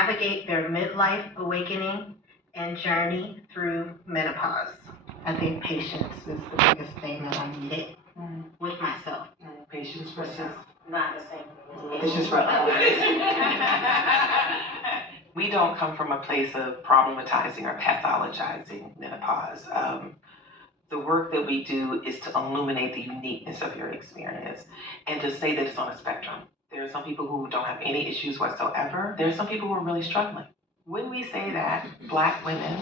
navigate their midlife awakening and journey through menopause. I think patience is the biggest thing that I needed with myself. Patience for self. Not the same thing as Patience for others. We don't come from a place of problematizing or pathologizing menopause. The work that we do is to illuminate the uniqueness of your experience and to say that it's on a spectrum. There are some people who don't have any issues whatsoever. There are some people who are really struggling. When we say that Black women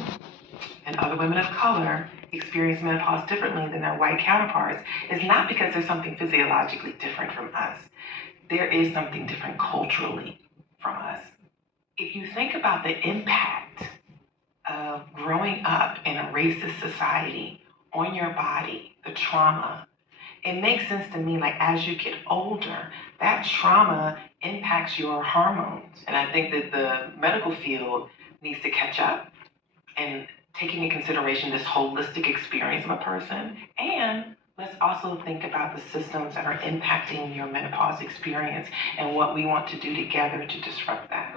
and other women of color experience menopause differently than their white counterparts, it's not because there's something physiologically different from us. There is something different culturally from us. If you think about the impact of growing up in a racist society on your body, the trauma, it makes sense to me, like as you get older, that trauma impacts your hormones. And I think that the medical field needs to catch up and taking into consideration this holistic experience of a person. And let's also think about the systems that are impacting your menopause experience and what we want to do together to disrupt that.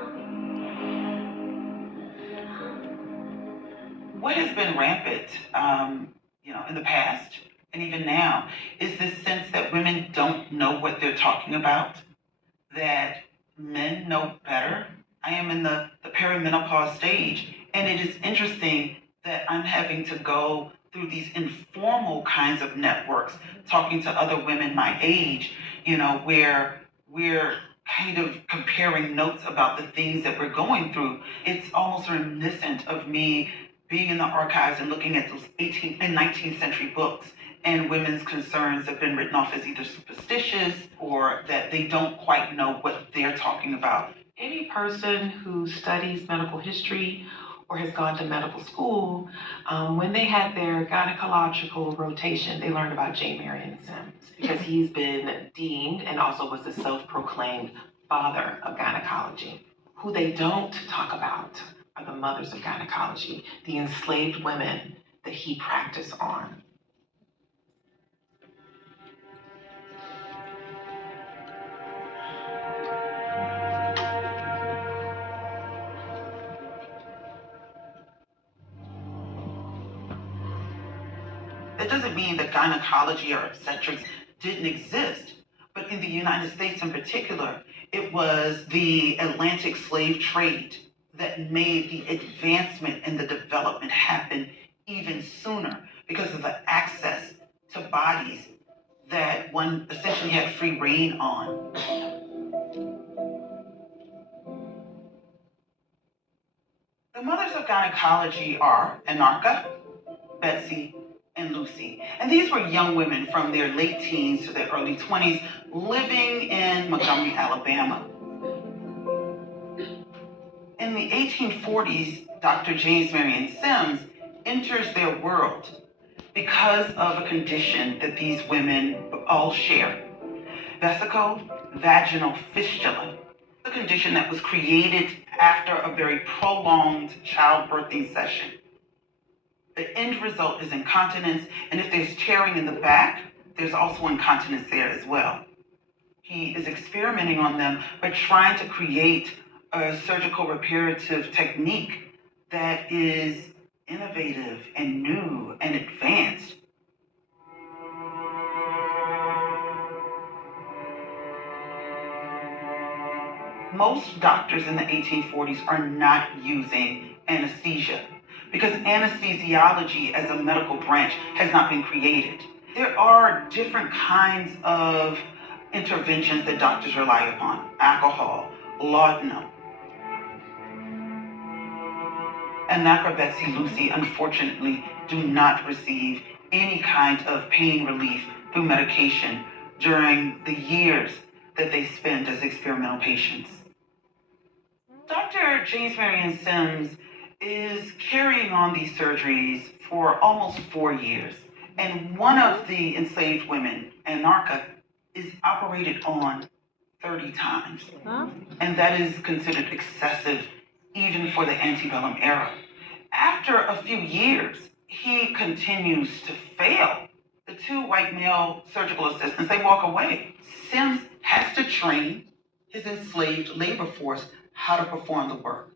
What has been rampant, in the past and even now, is this sense that women don't know what they're talking about, that men know better. I am in the perimenopause stage, and it is interesting that I'm having to go through these informal kinds of networks, talking to other women my age, where we're kind of comparing notes about the things that we're going through. It's almost reminiscent of me being in the archives and looking at those 18th and 19th century books, and women's concerns have been written off as either superstitious or that they don't quite know what they're talking about. Any person who studies medical history or has gone to medical school, when they had their gynecological rotation, they learned about J. Marion Sims because he's been deemed and also was the self-proclaimed father of gynecology. Who they don't talk about are the mothers of gynecology, the enslaved women that he practiced on. That doesn't mean that gynecology or obstetrics didn't exist, but in the United States in particular, it was the Atlantic slave trade that made the advancement and the development happen even sooner because of the access to bodies that one essentially had free reign on. The mothers of gynecology are Anarcha, Betsy, and Lucy. And these were young women from their late teens to their early 20s living in Montgomery, Alabama. In the 1840s, Dr. James Marion Sims enters their world because of a condition that these women all share, vesico-vaginal fistula, a condition that was created after a very prolonged childbirthing session. The end result is incontinence, and if there's tearing in the back, there's also incontinence there as well. He is experimenting on them by trying to create a surgical reparative technique that is innovative and new and advanced. Most doctors in the 1840s are not using anesthesia because anesthesiology as a medical branch has not been created. There are different kinds of interventions that doctors rely upon: alcohol, laudanum. Anarcha, Betsy, Lucy, unfortunately, do not receive any kind of pain relief through medication during the years that they spend as experimental patients. Dr. James Marion Sims is carrying on these surgeries for almost 4 years. And one of the enslaved women, Anarcha, is operated on 30 times. And that is considered excessive even for the antebellum era. After a few years, he continues to fail. The two white male surgical assistants, they walk away. Sims has to train his enslaved labor force how to perform the work.